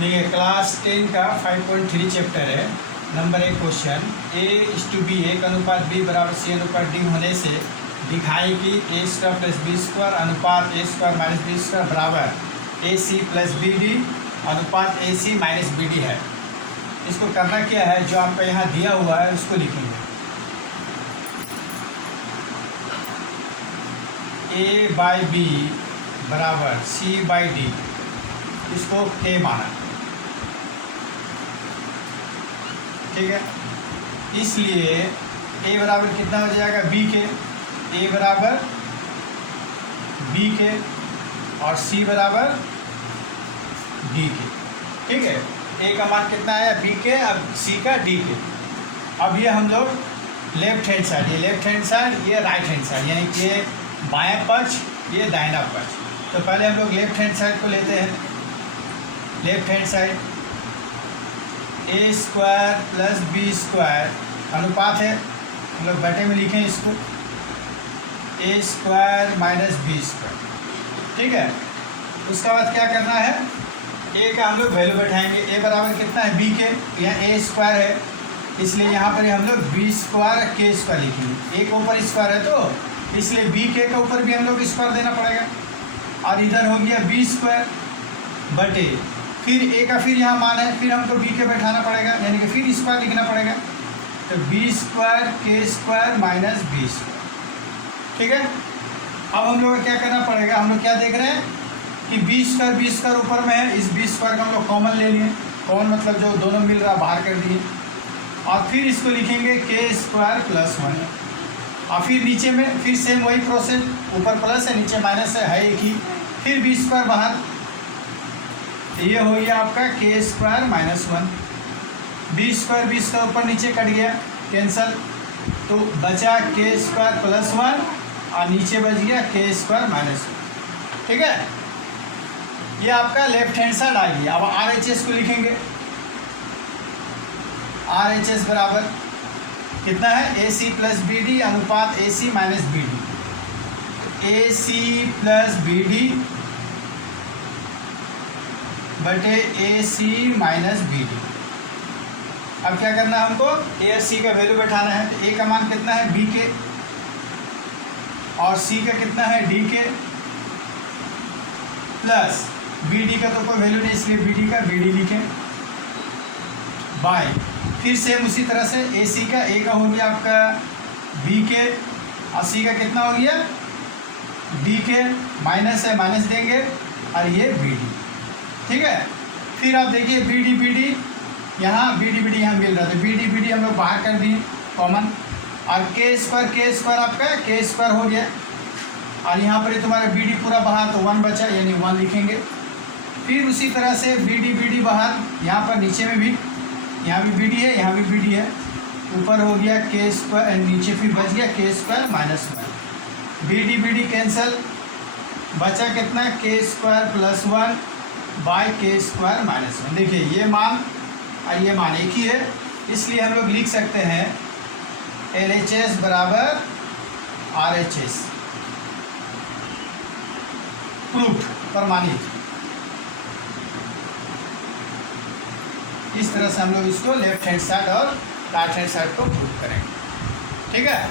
देखिए क्लास 10 का 5.3 चैप्टर है। नंबर 1 क्वेश्चन, A:B एक अनुपात B बराबर C अनुपात D होने से दिखाएं कि A² प्लस B² अनुपात A² माइनस B² बराबर AC प्लस BD अनुपात AC माइनस BD है। इसको करना क्या है, जो आपका यहाँ दिया हुआ है उसको लिखेंगे। A/B बराबर C/D, इसको K माना, ठीक है। इसलिए A बराबर कितना हो जाएगा, B के, A बराबर B के और C बराबर D के, ठीक है। A का मान कितना है, B के, अब C का D के। अब ये हम लोग लेफ्ट हैंड साइड, ये लेफ्ट हैंड साइड, ये राइट हैंड साइड, यानी कि ये बाएं पक्ष, ये दाहिना पक्ष। तो पहले हम लोग लेफ्ट हैंड साइड को लेते हैं। Left hand side A² plus B² अनुपात है, हम लोग बटे में लिखें इसको A² माइनस B², ठीक है। उसके बाद क्या करना है, A का हम लोग वैल्यू बैठाएंगे। A बराबर कितना है, B के, यहाँ A² है, इसलिए यहाँ पर हम लोग B² K² लिखेंगे। A के ऊपर स्क्वायर है तो इसलिए B के ऊपर भी हम लोग स्क्वायर देना पड़ेगा। और इधर हो गया B² बटे, फिर A का फिर यहाँ मान है, फिर हमको B के बैठाना पड़ेगा, यानी कि फिर स्क्वायर लिखना पड़ेगा। तो B² K² माइनस B², ठीक है। अब हम लोग को क्या करना पड़ेगा, हम लोग क्या देख रहे हैं कि B² ऊपर में है, इस B² का हम लोग कॉमन ले लिए। कॉमन मतलब जो दोनों मिल रहा बाहर कर दिए, और फिर इसको लिखेंगे K² प्लस 1, और फिर नीचे में फिर सेम वही प्रोसेस, ऊपर प्लस है नीचे माइनस है एक ही, फिर B² बाहर। ये हो गया आपका K² माइनस 1। B² ऊपर नीचे कट गया, कैंसल, तो बचा K² प्लस 1 और नीचे बच गया K² माइनस 1, ठीक है। ये आपका लेफ्ट हैंड साइड आ गया। अब RHS को लिखेंगे। RHS बराबर कितना है, AC प्लस BD अनुपात AC minus BD। AC plus BD बटे AC माइनस BD। अब क्या करना है हमको, A और C का वैल्यू बैठाना है। तो A का मान कितना है, B के, और C का कितना है, D के, प्लस BD का तो कोई वैल्यू नहीं, इसलिए BD का BD लिखें, बाय। फिर सेम उसी तरह से AC का, A का हो गया आपका B के, और C का कितना हो गया, D के, माइनस है माइनस देंगे, और ये BD, ठीक है। फिर आप देखिए BD यहाँ BD यहाँ मिल रहा था, BD हम लोग बाहर कर दिए कॉमन, और K² आपका K² हो गया, और यहाँ पर तुम्हारा BD पूरा बाहर, तो 1 बचा, यानी 1 लिखेंगे। फिर उसी तरह से BD बाहर, यहाँ पर नीचे में भी, यहाँ भी BD है, यहाँ भी BD है, ऊपर हो गया K², नीचे फिर बच गया K² माइनस 1। BD कैंसल, बचा कितना, K² plus 1 bye K² minus 1। देखिए ये मान और ये मान एक ही है, इसलिए हम लोग लिख सकते हैं LHS बराबर RHS, प्रूफ, प्रमाणित। इस तरह से हम लोग इसको लेफ्ट हैंड साइड और राइट हैंड साइड को प्रूव करेंगे, ठीक है।